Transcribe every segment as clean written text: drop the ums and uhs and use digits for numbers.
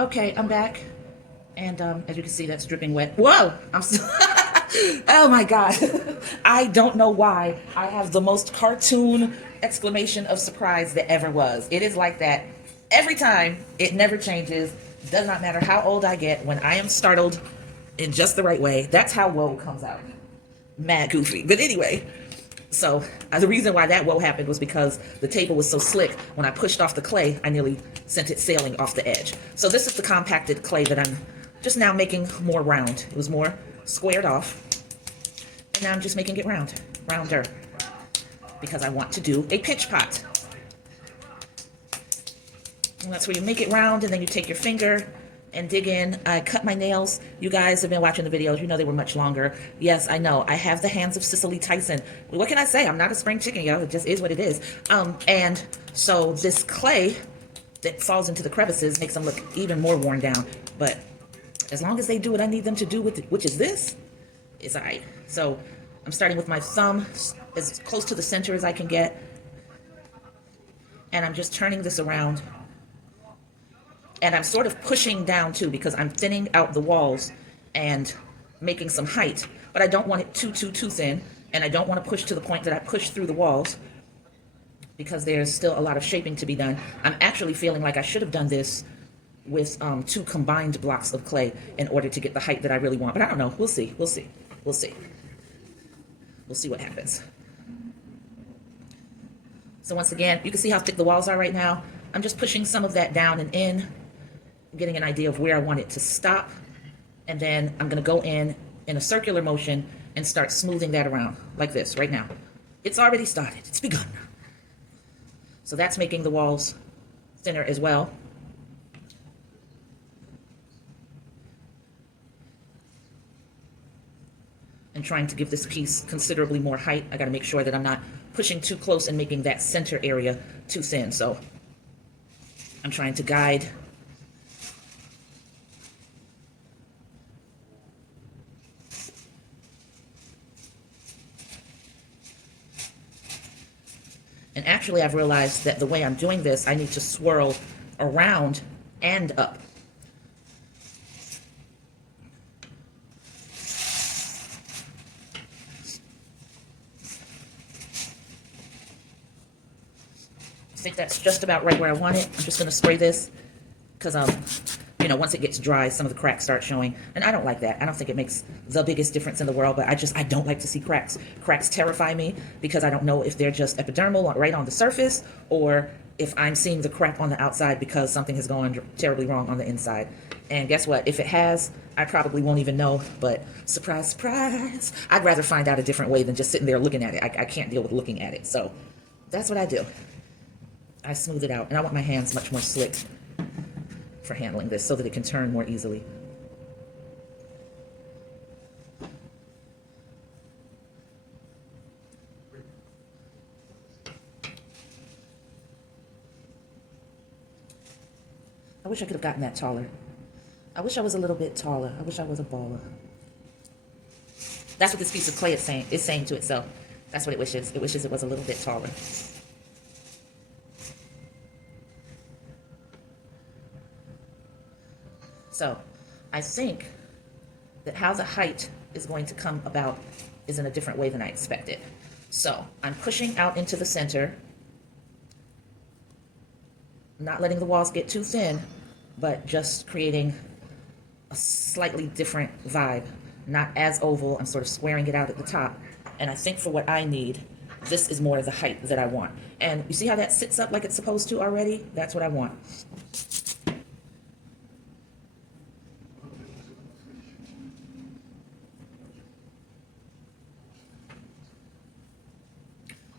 Okay, I'm back. And as you can see, that's dripping wet. Whoa! I'm still. Oh my God. I don't know why I have the most cartoon exclamation of surprise that ever was. It is like that every time. It never changes. Does not matter how old I get. When I am startled in just the right way, that's how whoa comes out. Mad goofy. But anyway, so the reason why that whoa happened was because the table was so slick. When I pushed off the clay, I nearly sent it sailing off the edge. So this is the compacted clay that I'm just now making more round. It was more squared off. And now I'm just making it rounder, because I want to do a pinch pot. And that's where you make it round, and then you take your finger and dig in. I cut my nails. You guys have been watching the videos. You know they were much longer. Yes, I know. I have the hands of Cicely Tyson. What can I say? I'm not a spring chicken, yo. It just is what it is. And so this clay that falls into the crevices makes them look even more worn down. But as long as they do what I need them to do, with which is this, it's all right. So I'm starting with my thumb as close to the center as I can get. And I'm just turning this around. And I'm sort of pushing down too, because I'm thinning out the walls and making some height. But I don't want it too thin. And I don't want to push to the point that I push through the walls, because there's still a lot of shaping to be done. I'm actually feeling like I should have done this with 2 combined blocks of clay in order to get the height that I really want. But I don't know. We'll see. We'll see. We'll see. We'll see what happens. So once again, you can see how thick the walls are right now. I'm just pushing some of that down and in, getting an idea of where I want it to stop. And then I'm going to go in a circular motion and start smoothing that around like this right now. It's already started. It's begun. So that's making the walls thinner as well. And trying to give this piece considerably more height. I got to make sure that I'm not pushing too close and making that center area too thin. So I'm trying to guide. And actually, I've realized that the way I'm doing this, I need to swirl around and up. I think that's just about right where I want it. I'm just going to spray this because, you know, once it gets dry, some of the cracks start showing. And I don't like that. I don't think it makes the biggest difference in the world, but I don't like to see cracks. Cracks terrify me because I don't know if they're just epidermal right on the surface, or if I'm seeing the crack on the outside because something has gone terribly wrong on the inside. And guess what? If it has, I probably won't even know, but surprise, surprise. I'd rather find out a different way than just sitting there looking at it. I can't deal with looking at it. So that's what I do. I smooth it out, and I want my hands much more slick for handling this so that it can turn more easily. I wish I could have gotten that taller. I wish I was a little bit taller. I wish I was a baller. That's what this piece of clay is saying. It's saying to itself. That's what it wishes. It wishes it was a little bit taller. So I think that how the height is going to come about is in a different way than I expected. So I'm pushing out into the center, not letting the walls get too thin, but just creating a slightly different vibe. Not as oval. I'm sort of squaring it out at the top. And I think for what I need, this is more the height that I want. And you see how that sits up like it's supposed to already? That's what I want.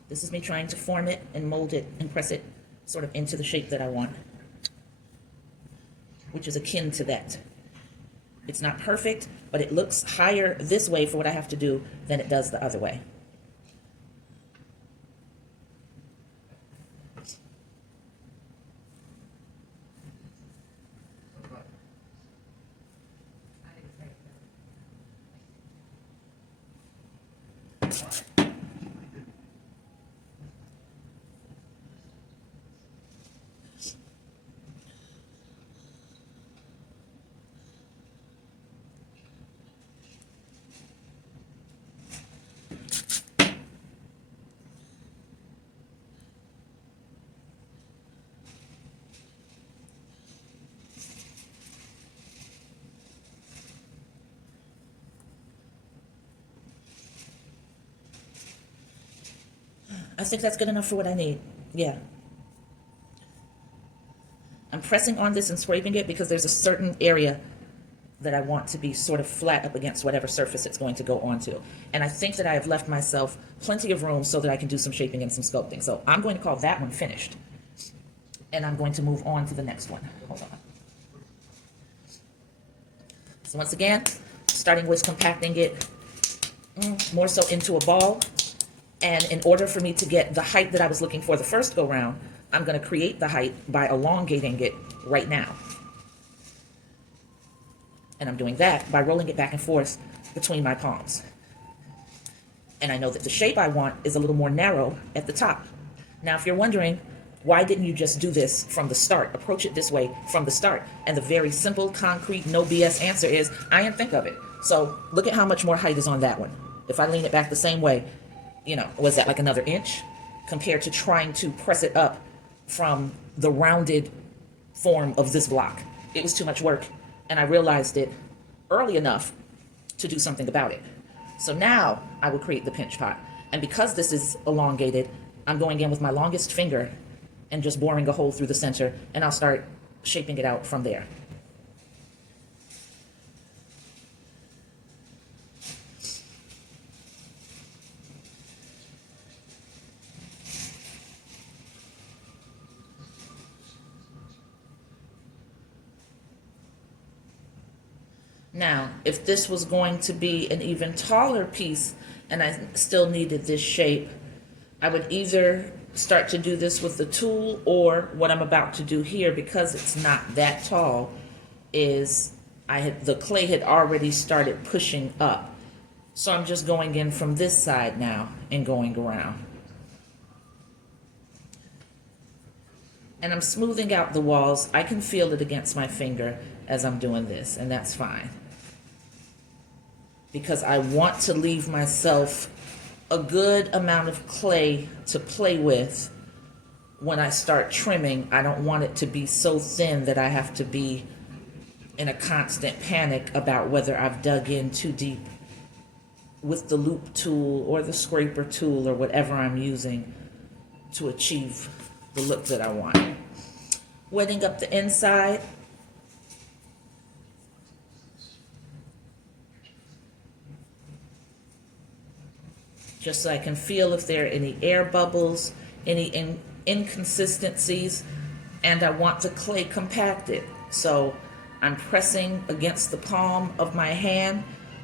This is me trying to form it and mold it and press it sort of into the shape that I want, which is akin to that. It's not perfect, but it looks higher this way for what I have to do than it does the other way. I think that's good enough for what I need. Yeah. I'm pressing on this and scraping it because there's a certain area that I want to be sort of flat up against whatever surface it's going to go onto. And I think that I have left myself plenty of room so that I can do some shaping and some sculpting. So I'm going to call that one finished. And I'm going to move on to the next one. Hold on. So once again, starting with compacting it more so into a ball. And in order for me to get the height that I was looking for the first go round, I'm going to create the height by elongating it right now. And I'm doing that by rolling it back and forth between my palms. And I know that the shape I want is a little more narrow at the top. Now, if you're wondering, why didn't you just do this from the start? Approach it this way from the start. And the very simple, concrete, no BS answer is, I didn't think of it. So look at how much more height is on that one. If I lean it back the same way, you know, was that like another inch compared to trying to press it up from the rounded form of this block? It was too much work, and I realized it early enough to do something about it. So now I will create the pinch pot. And because this is elongated, I'm going in with my longest finger and just boring a hole through the center, and I'll start shaping it out from there. Now, if this was going to be an even taller piece and I still needed this shape, I would either start to do this with the tool, or what I'm about to do here, because it's not that tall, is the clay had already started pushing up. So I'm just going in from this side now and going around. And I'm smoothing out the walls. I can feel it against my finger as I'm doing this, and that's fine. Because I want to leave myself a good amount of clay to play with when I start trimming. I don't want it to be so thin that I have to be in a constant panic about whether I've dug in too deep with the loop tool or the scraper tool or whatever I'm using to achieve the look that I want. Wetting up the inside. Just so I can feel if there are any air bubbles, any inconsistencies, and I want the clay compacted. So I'm pressing against the palm of my hand,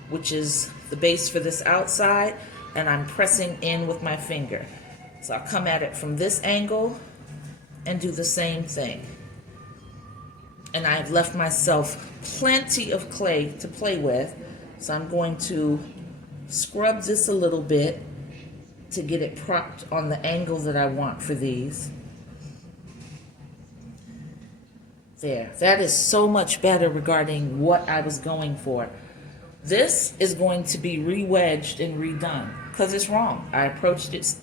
which is the base for this outside, and I'm pressing in with my finger. So I'll come at it from this angle and do the same thing. And I've left myself plenty of clay to play with, so I'm going to scrub this a little bit to get it propped on the angle that I want for these. There, that is so much better regarding what I was going for. This is going to be re-wedged and redone because it's wrong. I approached it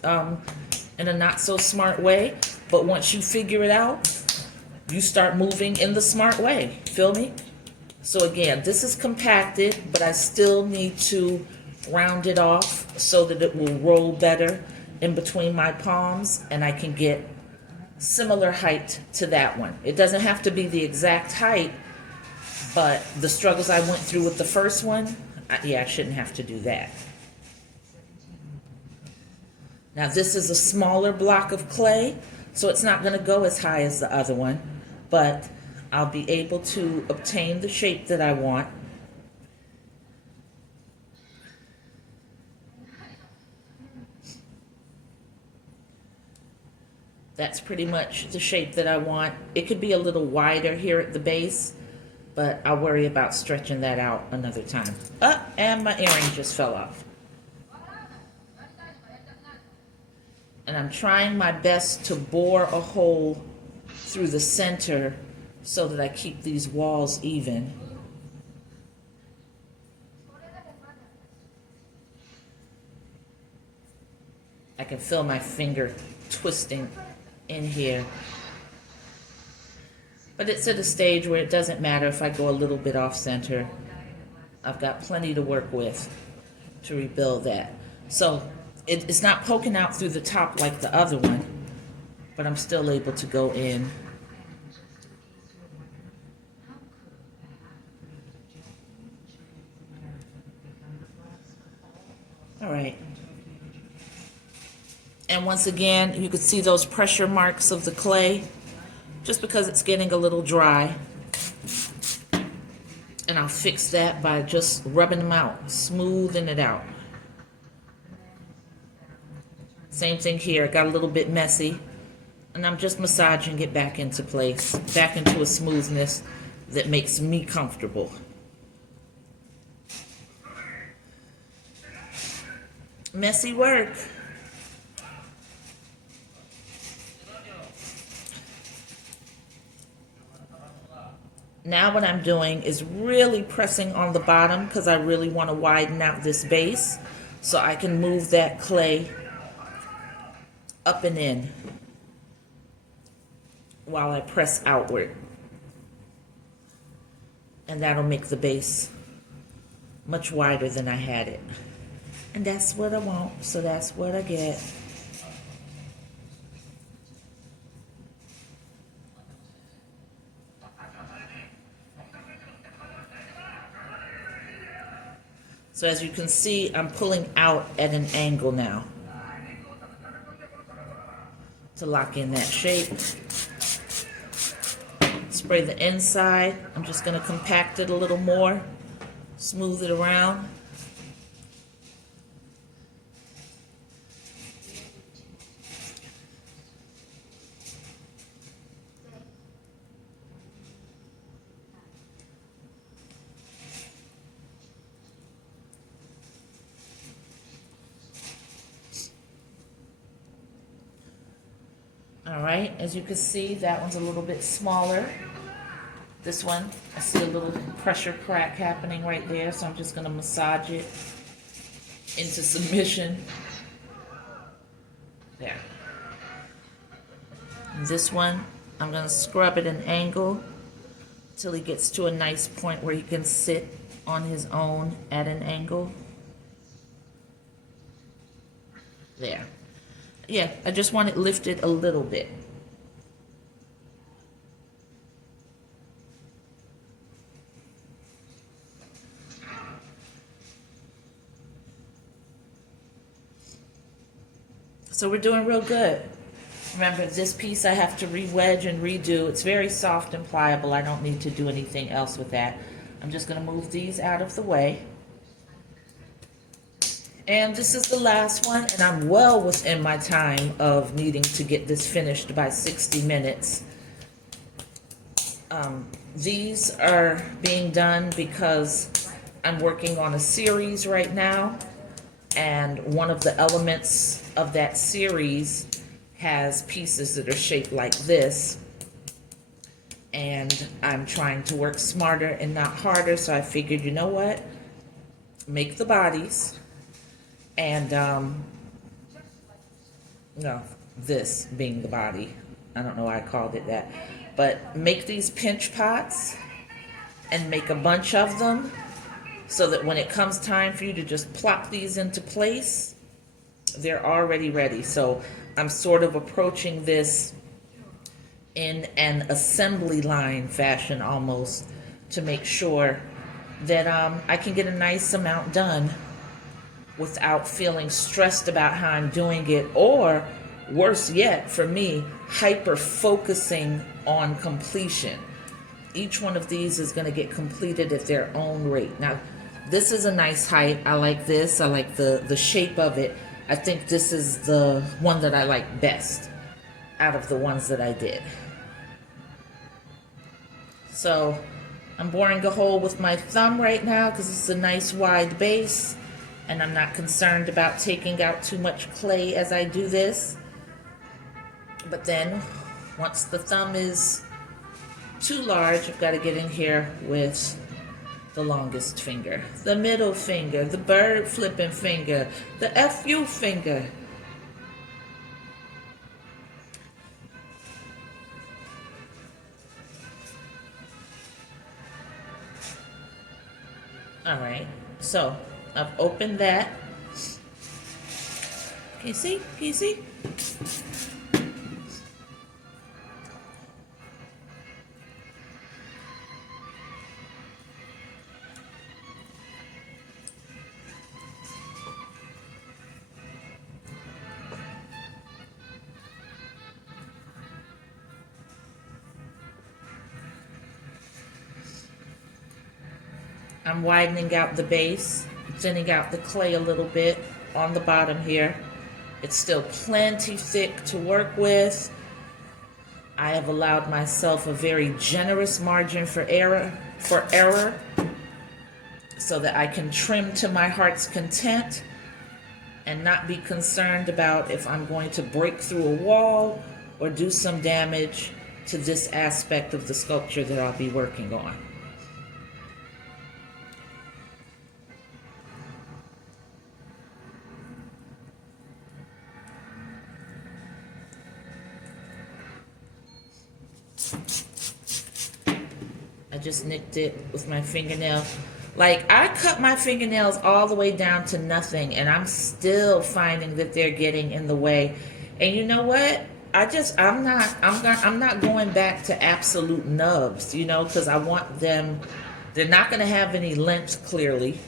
in a not so smart way, but once you figure it out, you start moving in the smart way. Feel me? So again, this is compacted, but I still need to round it off so that it will roll better in between my palms, and I can get similar height to that one. It doesn't have to be the exact height, but the struggles I went through with the first one, I shouldn't have to do that. Now this is a smaller block of clay, so it's not going to go as high as the other one, but I'll be able to obtain the shape that I want. That's pretty much the shape that I want. It could be a little wider here at the base, but I'll worry about stretching that out another time. And my earring just fell off. And I'm trying my best to bore a hole through the center so that I keep these walls even. I can feel my finger twisting in here. But it's at a stage where it doesn't matter if I go a little bit off center. I've got plenty to work with to rebuild that. So It's not poking out through the top like the other one, but I'm still able to go in. All right. And once again, you can see those pressure marks of the clay, just because it's getting a little dry. And I'll fix that by just rubbing them out, smoothing it out. Same thing here, it got a little bit messy, and I'm just massaging it back into place, back into a smoothness that makes me comfortable. Messy work. Now what I'm doing is really pressing on the bottom because I really want to widen out this base so I can move that clay up and in while I press outward. And that'll make the base much wider than I had it. And that's what I want, so that's what I get. So as you can see, I'm pulling out at an angle now to lock in that shape. Spray the inside. I'm just going to compact it a little more, smooth it around. All right, as you can see, that one's a little bit smaller. This one, I see a little pressure crack happening right there, so I'm just going to massage it into submission. There. And this one, I'm going to scrub at an angle till he gets to a nice point where he can sit on his own at an angle. There. Yeah, I just want it lifted a little bit. So we're doing real good. Remember, this piece I have to re-wedge and redo. It's very soft and pliable. I don't need to do anything else with that. I'm just going to move these out of the way. And this is the last one, and I'm well within my time of needing to get this finished by 60 minutes. These are being done because I'm working on a series right now, and one of the elements of that series has pieces that are shaped like this. And I'm trying to work smarter and not harder, so I figured, you know what? Make the bodies. And, no, this being the body. I don't know why I called it that. But make these pinch pots and make a bunch of them so that when it comes time for you to just plop these into place, they're already ready. So I'm sort of approaching this in an assembly line fashion almost to make sure that I can get a nice amount done without feeling stressed about how I'm doing it, or worse yet for me, hyper focusing on completion. Each one of these is going to get completed at their own rate. Now, this is a nice height. I like this. I like the shape of it. I think this is the one that I like best out of the ones that I did. So I'm boring a hole with my thumb right now because it's a nice wide base, and I'm not concerned about taking out too much clay as I do this. But then once the thumb is too large, I've got to get in here with the longest finger, the middle finger, the bird flipping finger, the FU finger. All right, so I've opened that. Can you see? Can you see? I'm widening out the base, thinning out the clay a little bit on the bottom here. It's still plenty thick to work with. I have allowed myself a very generous margin for error, so that I can trim to my heart's content and not be concerned about if I'm going to break through a wall or do some damage to this aspect of the sculpture that I'll be working on. I just nicked it with my fingernail. Like, I cut my fingernails all the way down to nothing, and I'm still finding that they're getting in the way. And you know what? I'm not going back to absolute nubs, you know, because I want them. They're not going to have any length, clearly,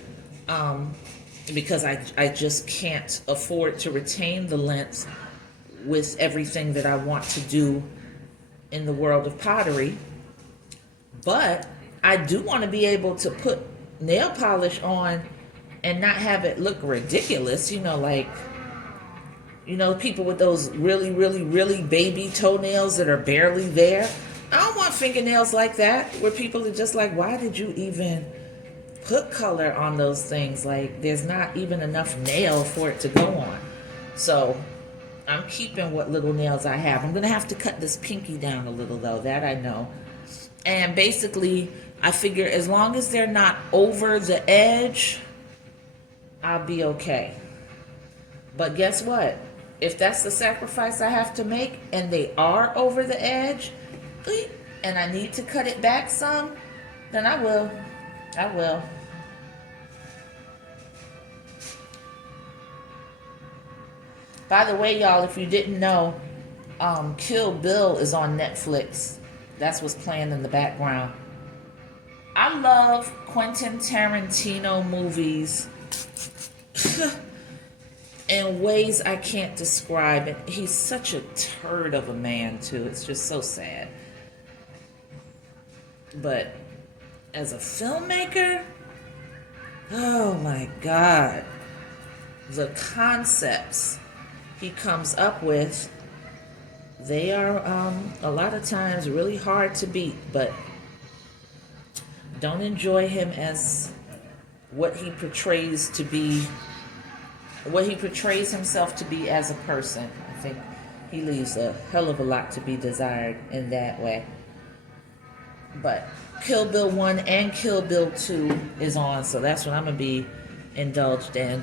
because I just can't afford to retain the length with everything that I want to do in the world of pottery. But I do want to be able to put nail polish on and not have it look ridiculous, you know, like, you know, people with those really, really, really baby toenails that are barely there. I don't want fingernails like that, where people are just like, why did you even put color on those things? Like, there's not even enough nail for it to go on. So I'm keeping what little nails I have. I'm going to have to cut this pinky down a little, though, that I know. And basically, I figure as long as they're not over the edge, I'll be okay. But guess what? If that's the sacrifice I have to make and they are over the edge, and I need to cut it back some, then I will. I will. By the way, y'all, if you didn't know, Kill Bill is on Netflix. That's what's playing in the background. I love Quentin Tarantino movies in ways I can't describe. And he's such a turd of a man, too. It's just so sad. But as a filmmaker, oh my God. The concepts he comes up with, they are a lot of times really hard to beat, but don't enjoy him as what he portrays to be, what he portrays himself to be as a person. I think he leaves a hell of a lot to be desired in that way. But Kill Bill 1 and Kill Bill 2 is on, so that's what I'm going to be indulged in.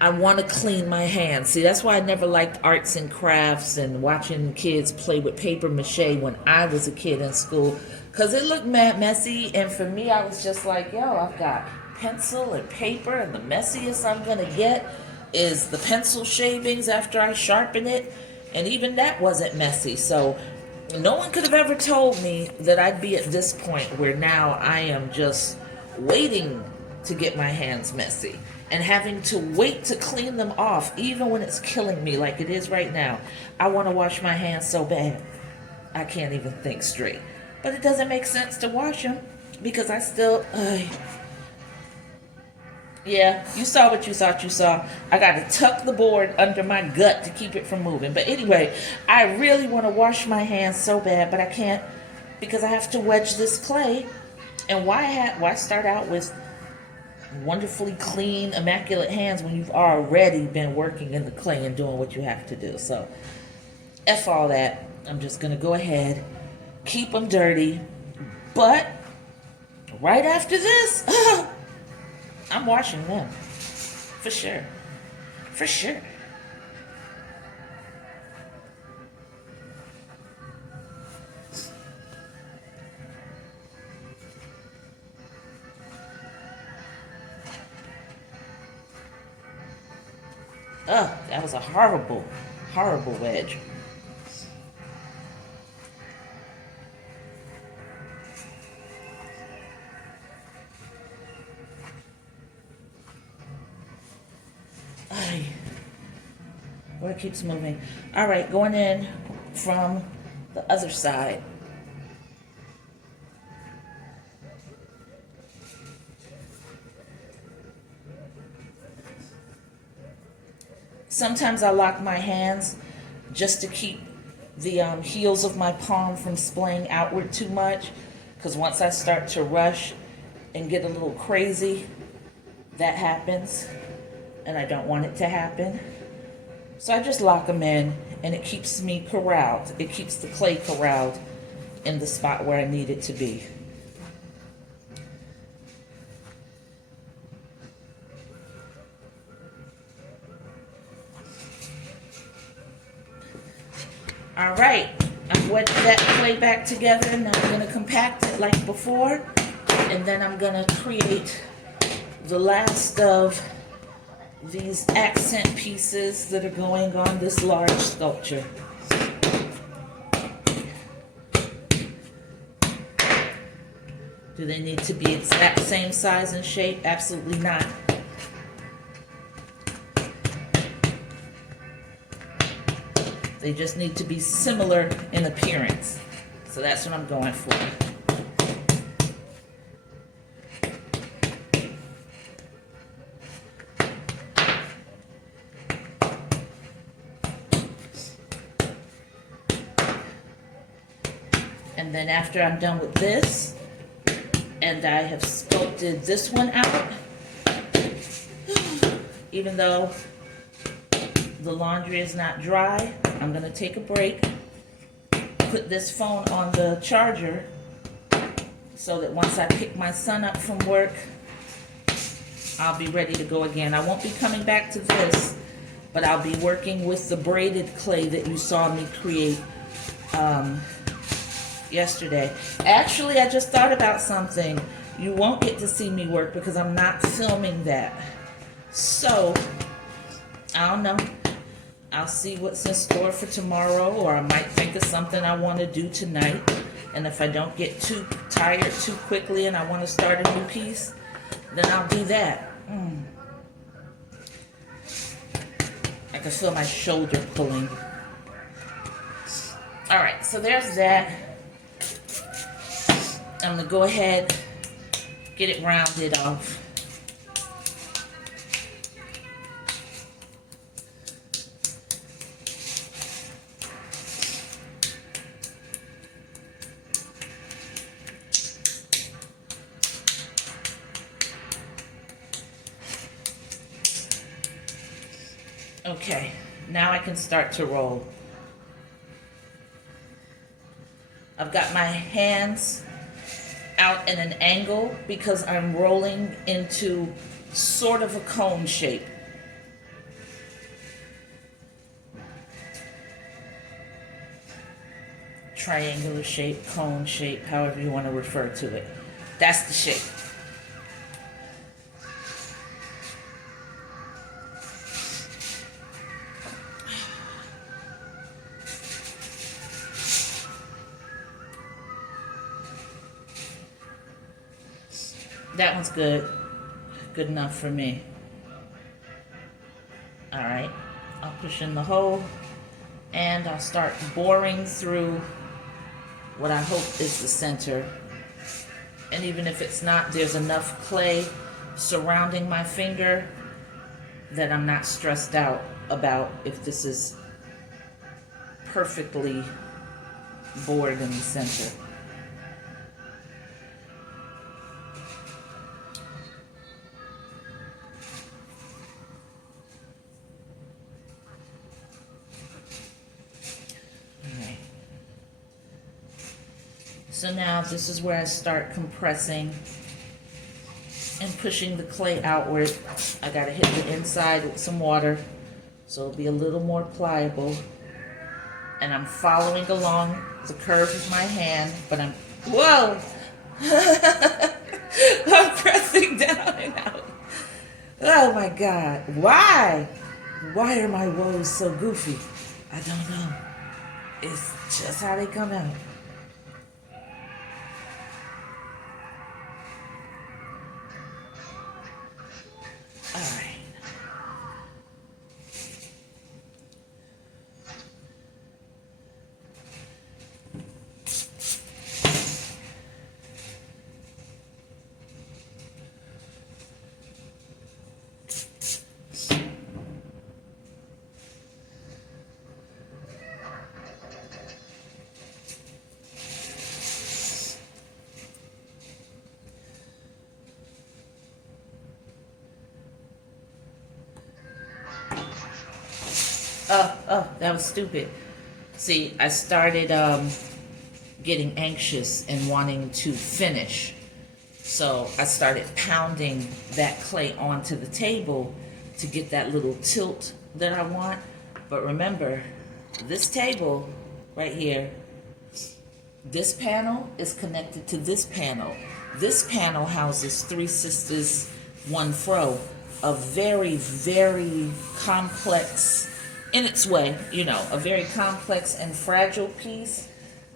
I want to clean my hands. See, that's why I never liked arts and crafts and watching kids play with paper mache when I was a kid in school, because it looked messy, and for me, I was just like, yo, I've got pencil and paper, and the messiest I'm going to get is the pencil shavings after I sharpen it, and even that wasn't messy. So no one could have ever told me that I'd be at this point where now I am just waiting to get my hands messy and having to wait to clean them off, even when it's killing me like it is right now. I want to wash my hands so bad, I can't even think straight. But it doesn't make sense to wash them because I still, yeah, you saw what you thought you saw. I got to tuck the board under my gut to keep it from moving. But anyway, I really want to wash my hands so bad, but I can't because I have to wedge this clay. And why start out with wonderfully clean, immaculate hands when you've already been working in the clay and doing what you have to do? So, F all that. I'm just going to go ahead, keep them dirty. But right after this, I'm washing them. For sure. For sure. Ugh, that was a horrible, horrible wedge. Ay, where it keeps moving. All right, going in from the other side. Sometimes I lock my hands just to keep the heels of my palm from splaying outward too much, because once I start to rush and get a little crazy, that happens, and I don't want it to happen. So I just lock them in, and it keeps me corralled. It keeps the clay corralled in the spot where I need it to be. All right, I've wedged that clay back together. Now I'm going to compact it like before, and then I'm going to create the last of these accent pieces that are going on this large sculpture. Do they need to be exact same size and shape? Absolutely not. They just need to be similar in appearance. So that's what I'm going for. And then after I'm done with this, and I have sculpted this one out, even though the laundry is not dry, I'm going to take a break, put this phone on the charger so that once I pick my son up from work, I'll be ready to go again. I won't be coming back to this, but I'll be working with the braided clay that you saw me create yesterday. Actually, I just thought about something. You won't get to see me work because I'm not filming that. So, I don't know. I'll see what's in store for tomorrow, or I might think of something I want to do tonight. And if I don't get too tired too quickly and I want to start a new piece, then I'll do that. I can feel my shoulder pulling. All right, so there's that. I'm going to go ahead, get it rounded off. Okay, now I can start to roll. I've got my hands out in an angle because I'm rolling into sort of a cone shape. Triangular shape, cone shape, however you want to refer to it. That's the shape. That one's good. Good enough for me. All right, I'll push in the hole and I'll start boring through what I hope is the center. And even if it's not, there's enough clay surrounding my finger that I'm not stressed out about if this is perfectly bored in the center. So now this is where I start compressing and pushing the clay outward. I gotta hit the inside with some water so it'll be a little more pliable. And I'm following along the curve of my hand, but I'm, whoa! I'm pressing down and out. Oh my God, why? Why are my woes so goofy? I don't know. It's just how they come out. All right. Oh, that was stupid. See, I started getting anxious and wanting to finish. So I started pounding that clay onto the table to get that little tilt that I want. But remember, this table right here, this panel is connected to this panel. This panel houses Three Sisters, One Fro, a very, very complex, in its way, you know, a very complex and fragile piece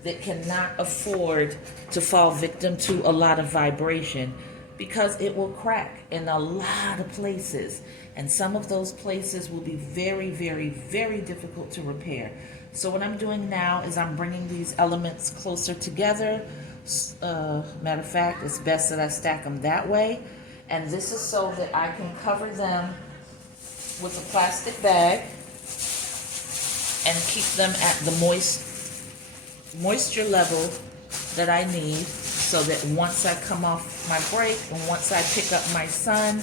that cannot afford to fall victim to a lot of vibration because it will crack in a lot of places. And some of those places will be very, very, very difficult to repair. So what I'm doing now is I'm bringing these elements closer together. Matter of fact, it's best that I stack them that way. And this is so that I can cover them with a plastic bag and keep them at the moisture level that I need, so that once I come off my break and once I pick up my son,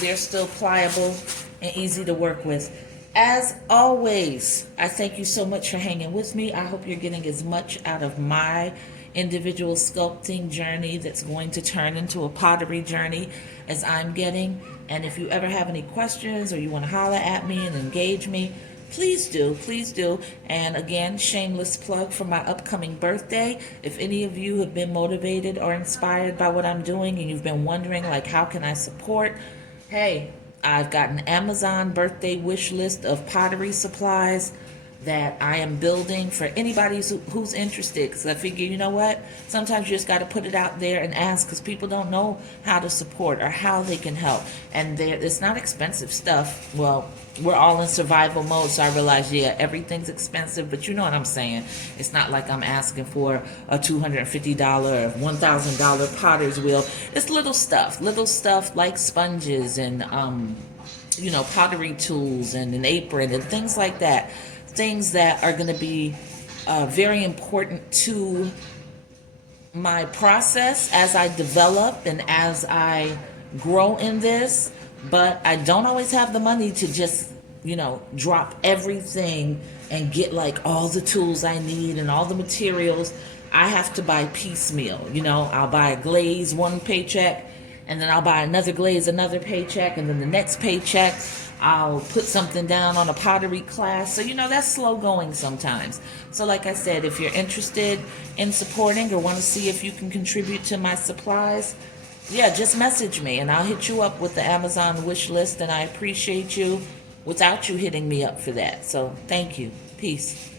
they're still pliable and easy to work with. As always, I thank you so much for hanging with me. I hope you're getting as much out of my individual sculpting journey that's going to turn into a pottery journey as I'm getting. And if you ever have any questions or you want to holler at me and engage me, please do, please do. And again, shameless plug for my upcoming birthday. If any of you have been motivated or inspired by what I'm doing and you've been wondering, like, how can I support? Hey, I've got an Amazon birthday wish list of pottery supplies that I am building for anybody who's interested. Because I figure, you know what? Sometimes you just got to put it out there and ask, because people don't know how to support or how they can help. And it's not expensive stuff. Well, we're all in survival mode, so I realize, yeah, everything's expensive, but you know what I'm saying. It's not like I'm asking for a $250 or $1,000 potter's wheel. It's little stuff like sponges and, you know, pottery tools and an apron and things like that. Things that are going to be very important to my process as I develop and as I grow in this. But I don't always have the money to just, you know, drop everything and get like all the tools I need and all the materials. I have to buy piecemeal. You know, I'll buy a glaze one paycheck, and then I'll buy another glaze another paycheck, and then the next paycheck I'll put something down on a pottery class. So, you know, that's slow going sometimes. So like I said, if you're interested in supporting or want to see if you can contribute to my supplies, yeah, just message me and I'll hit you up with the Amazon wish list, and I appreciate you without you hitting me up for that. So thank you. Peace.